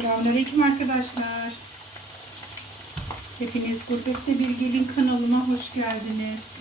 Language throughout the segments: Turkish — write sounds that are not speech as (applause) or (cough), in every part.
Selamünaleyküm arkadaşlar. Hepiniz Gurbette Bir Gelin kanalıma hoş geldiniz.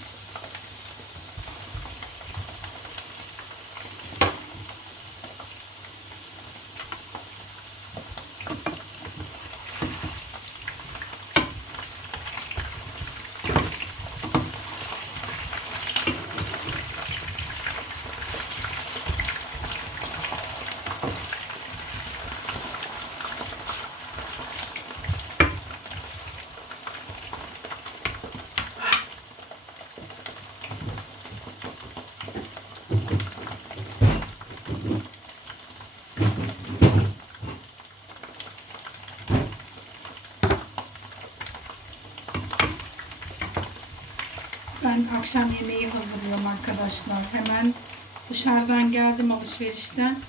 Akşam yemeği hazırlıyorum arkadaşlar. Hemen dışarıdan geldim alışverişten.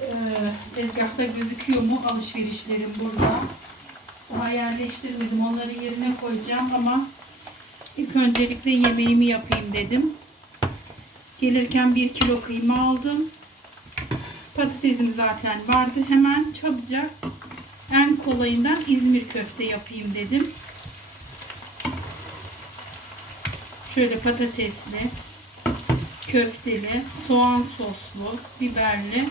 Ee, gözüküyor mu alışverişlerim burada. Daha yerleştirmedim. Onları yerine koyacağım ama ilk öncelikle yemeğimi yapayım dedim. Gelirken bir kilo kıyma aldım. Patatesim zaten vardı. Hemen çabucak en kolayından İzmir köfte yapayım dedim. Şöyle patatesli, köfteli, soğan soslu, biberli.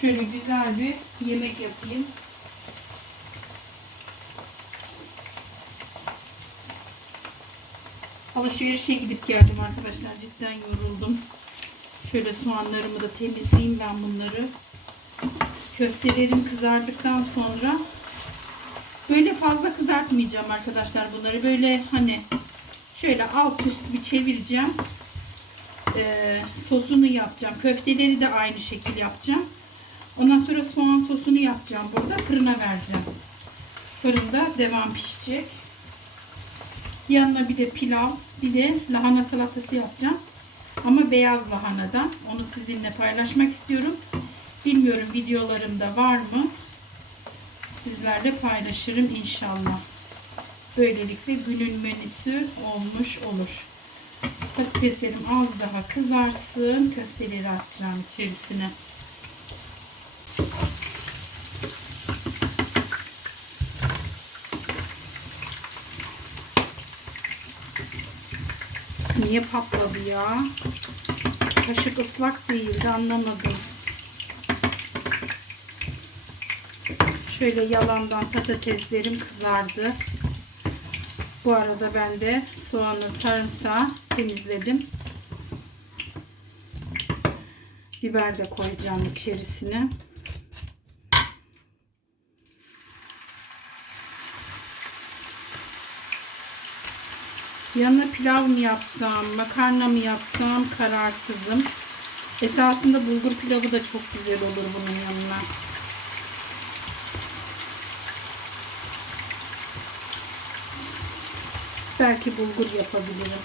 Şöyle güzel bir yemek yapayım. Alışverişe gidip geldim arkadaşlar. Cidden yoruldum. Şöyle soğanlarımı da temizleyeyim ben bunları. Köftelerim kızardıktan sonra böyle fazla kızartmayacağım arkadaşlar bunları. Böyle hani Şöyle alt üst bir çevireceğim. Ee, sosunu yapacağım. Köfteleri de aynı şekil yapacağım. Ondan sonra soğan sosunu yapacağım burada. Fırına vereceğim. Fırında devam pişecek. Yanına bir de pilav, bir de lahana salatası yapacağım. Ama beyaz lahanadan. Onu sizinle paylaşmak istiyorum. Bilmiyorum videolarımda var mı? Sizlerle paylaşırım inşallah. Böylelikle günün menüsü olmuş olur. Patateslerim az daha kızarsın. Köfteleri atacağım içerisine. Niye patladı ya? Kaşık ıslak değildi anlamadım. Şöyle yalandan patateslerim kızardı. Bu arada ben de soğanı, sarımsağı temizledim. Biber de koyacağım içerisine. Yanına pilav mı yapsam, makarna mı yapsam kararsızım. Esasında bulgur pilavı da çok güzel olur bunun yanına. Belki bulgur yapabilirim.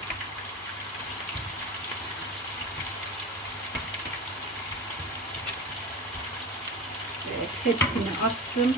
Evet, hepsini attım.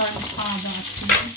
Sarımsağı da atayım.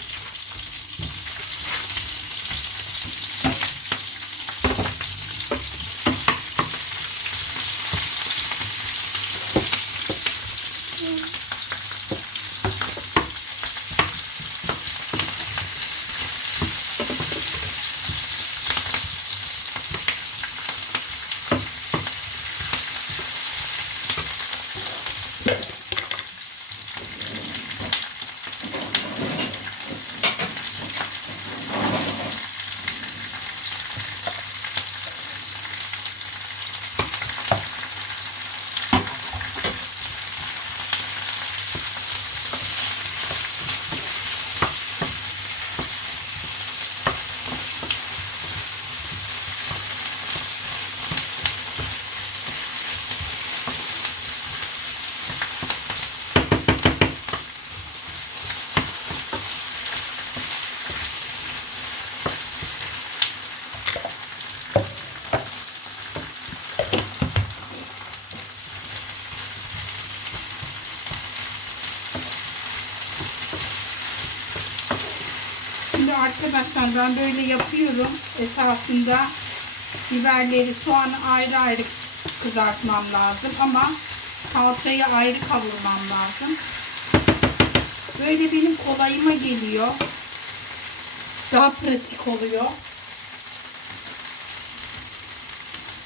Şimdi arkadaşlar ben böyle yapıyorum. Esasında biberleri, soğanı ayrı ayrı kızartmam lazım ama salçayı ayrı kavurmam lazım. Böyle benim kolayıma geliyor. Daha pratik oluyor.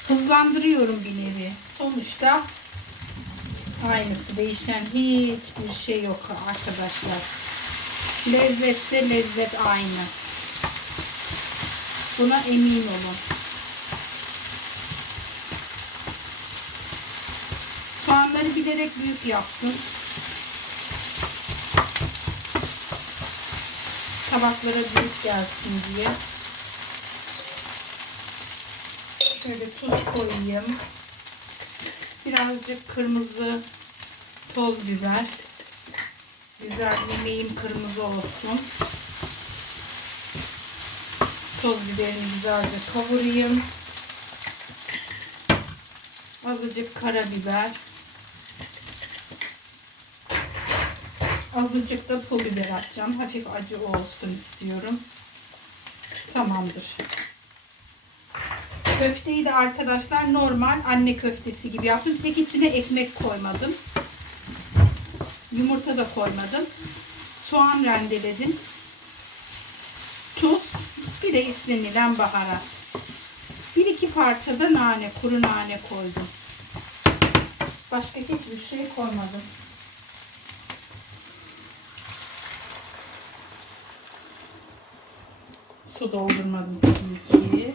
Hızlandırıyorum bir nevi. Sonuçta aynısı değişen hiçbir şey yok arkadaşlar. Lezzetse lezzet aynı. Buna emin olun. Soğanları bilerek büyük yaptım. Tabaklara büyük gelsin diye. Şöyle tuz koyayım. Birazcık kırmızı toz biber. Güzel yemeğim kırmızı olsun. Toz biberini güzelce kavurayım. Azıcık karabiber. Azıcık da pul biber atacağım. Hafif acı olsun istiyorum. Tamamdır. Köfteyi de arkadaşlar normal anne köftesi gibi yaptım. Tek içine ekmek koymadım. Yumurta da koymadım. Soğan rendeledim. Bir de istenilen baharat. Bir iki parça da nane, kuru nane koydum. Başka hiçbir şey koymadım. Su doldurmadım tabii ki.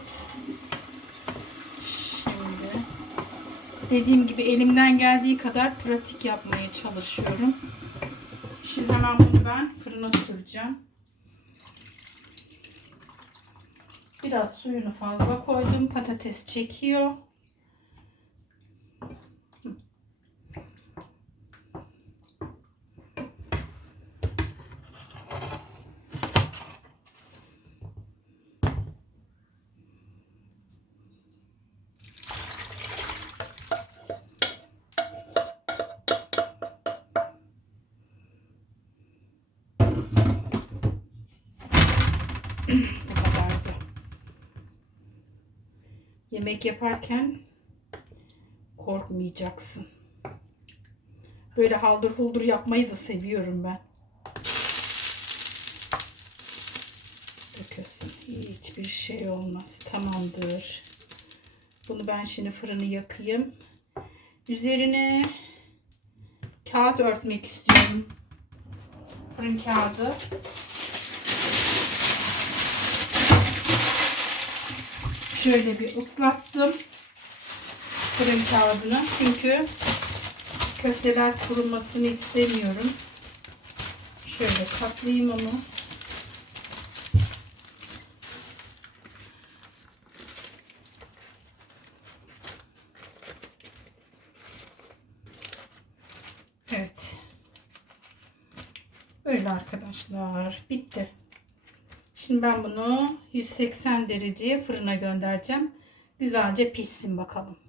Şimdi dediğim gibi elimden geldiği kadar pratik yapmaya çalışıyorum. Şimdi hemen bunu ben fırına süreceğim. Biraz suyunu fazla koydum. Patates çekiyor. Bu kadardı. Yemek yaparken korkmayacaksın. Böyle haldır huldur yapmayı da seviyorum ben. Döküyorsun. Hiçbir şey olmaz. Tamamdır. Bunu ben şimdi fırını yakayım. Üzerine kağıt örtmek istiyorum. Fırın kağıdı. Şöyle bir ıslattım fırın kağıdını. Çünkü köfteler kurumasını istemiyorum. Şöyle katlayayım onu. Evet. Böyle arkadaşlar. Bitti. Şimdi ben bunu 180 dereceye fırına göndereceğim. Güzelce pişsin bakalım.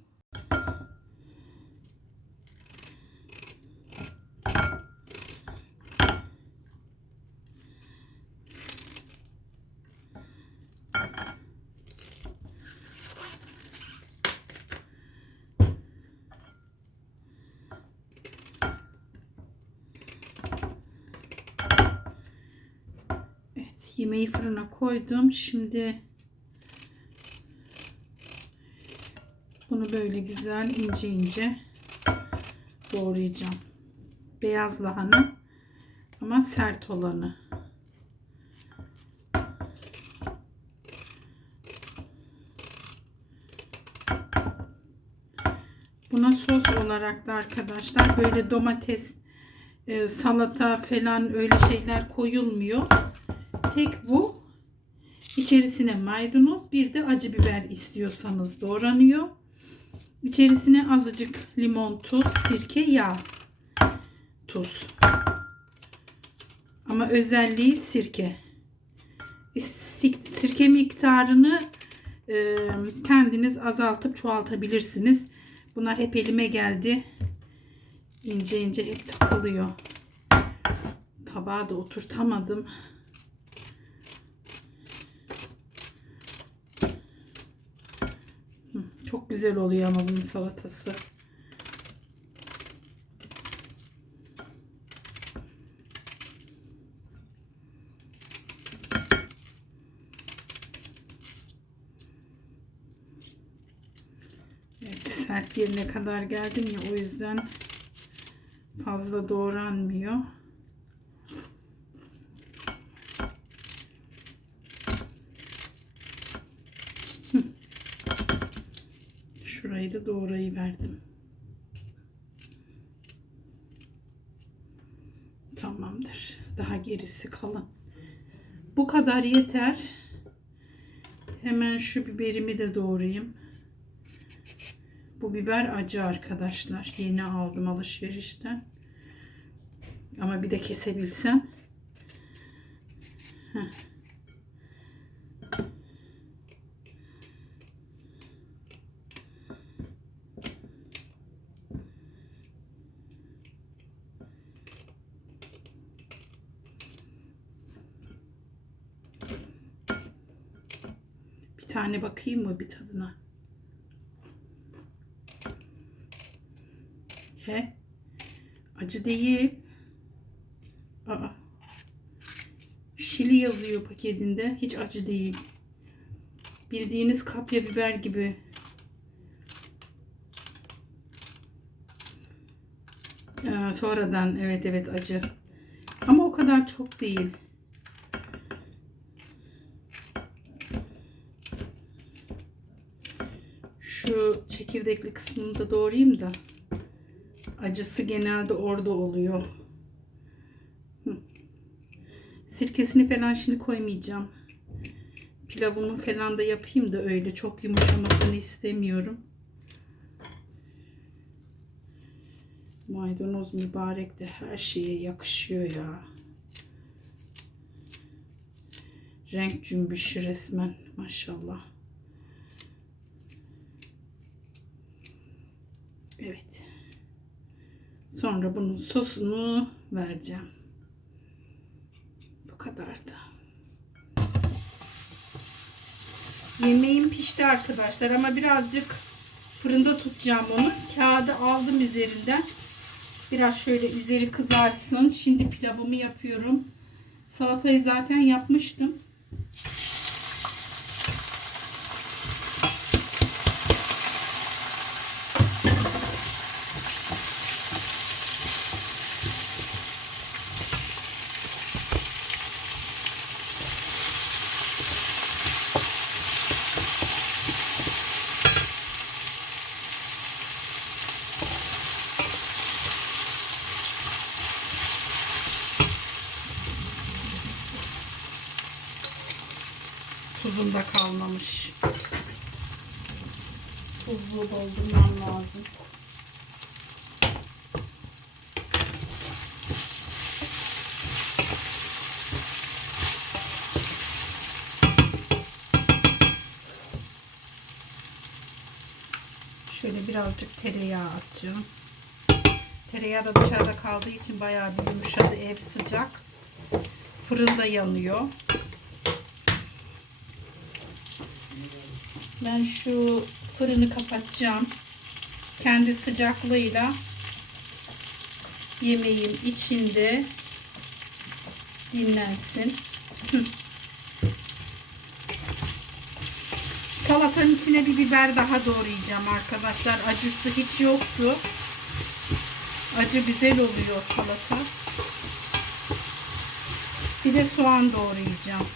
Yemeği fırına koydum. Şimdi bunu böyle güzel ince ince doğrayacağım. Beyaz lahana ama sert olanı. Buna sos olarak da arkadaşlar böyle domates, e, salata falan öyle şeyler koyulmuyor. Tek bu. İçerisine maydanoz bir de acı biber istiyorsanız doğranıyor. İçerisine azıcık limon, tuz, sirke, yağ, tuz. Ama özelliği sirke. Sirke miktarını e, kendiniz azaltıp çoğaltabilirsiniz. Bunlar hep elime geldi. İnce ince hep takılıyor. Tabağa da oturtamadım. Hı, Çok güzel oluyor ama bunun salatası. Evet, sert yerine kadar geldim ya o yüzden fazla doğranmıyor. Hı. Da doğrayı verdim. Tamamdır. Daha gerisi kalın. Bu kadar yeter. Hemen şu biberimi de doğrayayım. Bu biber acı arkadaşlar. Yeni aldım alışverişten. Ama bir de kesebilsem. Heh. Bir tane bakayım mı bir tadına? He? Acı değil. Aa. Şili yazıyor paketinde. Hiç acı değil. Bildiğiniz kapya biber gibi. Ee, sonradan evet evet acı. Ama o kadar çok değil. Şu çekirdekli kısmını da doğrayayım da. Acısı genelde orada oluyor. Sirkesini falan şimdi koymayacağım. Pilavımı falan da yapayım da öyle çok yumuşamasını istemiyorum. Maydanoz mübarek de her şeye yakışıyor ya. Renk cümbüşü resmen maşallah. Evet. Sonra bunun sosunu vereceğim. Bu kadardı. Yemeğim pişti arkadaşlar ama birazcık fırında tutacağım onu. Kağıdı aldım üzerinden. Biraz şöyle üzeri kızarsın. Şimdi pilavımı yapıyorum. Salatayı zaten yapmıştım. Tuzlu doldurmam lazım. Şöyle birazcık tereyağı atacağım. Tereyağı da dışarıda kaldığı için bayağı bir yumuşadı. Ev sıcak. Fırında yanıyor. Ben şu Fırını kapatacağım. Kendi sıcaklığıyla yemeğin içinde dinlensin. (laughs) Salatanın içine bir biber daha doğrayacağım arkadaşlar. Acısı hiç yoktu. Acı güzel oluyor salata. Bir de soğan doğrayacağım.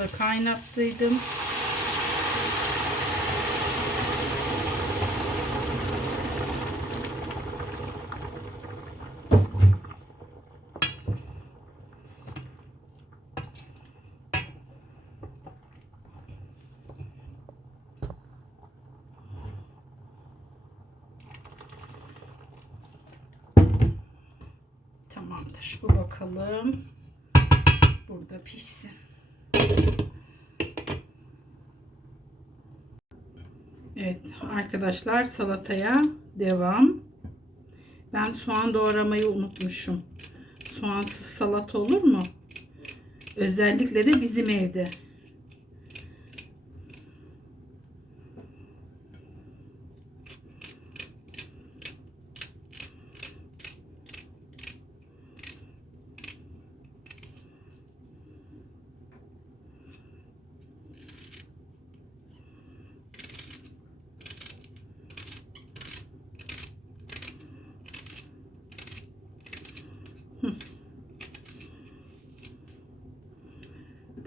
Da kaynattıydım. Tamamdır. Bu bakalım. Burada pişsin. Evet arkadaşlar salataya devam. Ben soğan doğramayı unutmuşum. Soğansız salata olur mu? Özellikle de bizim evde.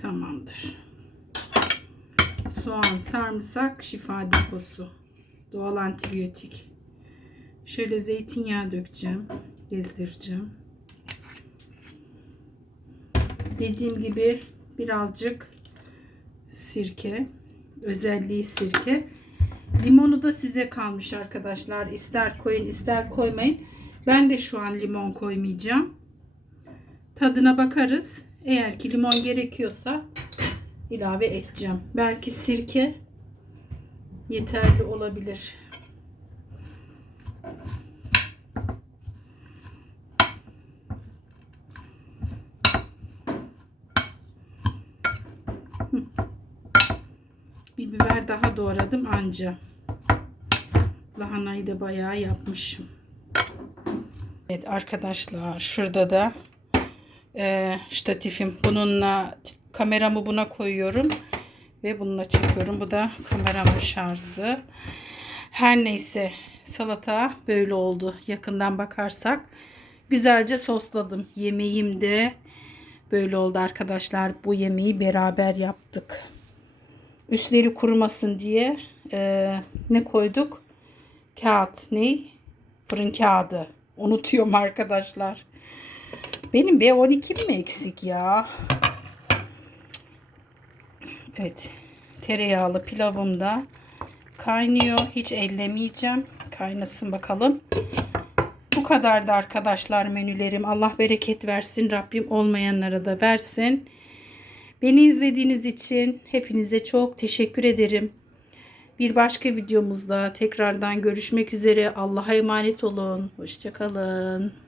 Tamamdır. Soğan, sarımsak, şifa deposu. Doğal antibiyotik. Şöyle zeytinyağı dökeceğim. Gezdireceğim. Dediğim gibi birazcık sirke. Özelliği sirke. Limonu da size kalmış arkadaşlar. İster koyun ister koymayın. Ben de şu an limon koymayacağım. Tadına bakarız. Eğer ki limon gerekiyorsa ilave edeceğim. Belki sirke yeterli olabilir. Bir biber daha doğradım anca. Lahanayı da bayağı yapmışım. Evet arkadaşlar şurada da e, ştatifim. Bununla kameramı buna koyuyorum ve bununla çekiyorum. Bu da kameramın şarjı. Her neyse salata böyle oldu. Yakından bakarsak güzelce sosladım. Yemeğim de böyle oldu arkadaşlar. Bu yemeği beraber yaptık. Üstleri kurumasın diye e, ne koyduk? Kağıt ne? Fırın kağıdı. Unutuyorum arkadaşlar. Benim B12 mi eksik ya? Evet. Tereyağlı pilavım da kaynıyor. Hiç ellemeyeceğim. Kaynasın bakalım. Bu kadardı arkadaşlar menülerim. Allah bereket versin. Rabbim olmayanlara da versin. Beni izlediğiniz için hepinize çok teşekkür ederim. Bir başka videomuzda tekrardan görüşmek üzere. Allah'a emanet olun. Hoşçakalın.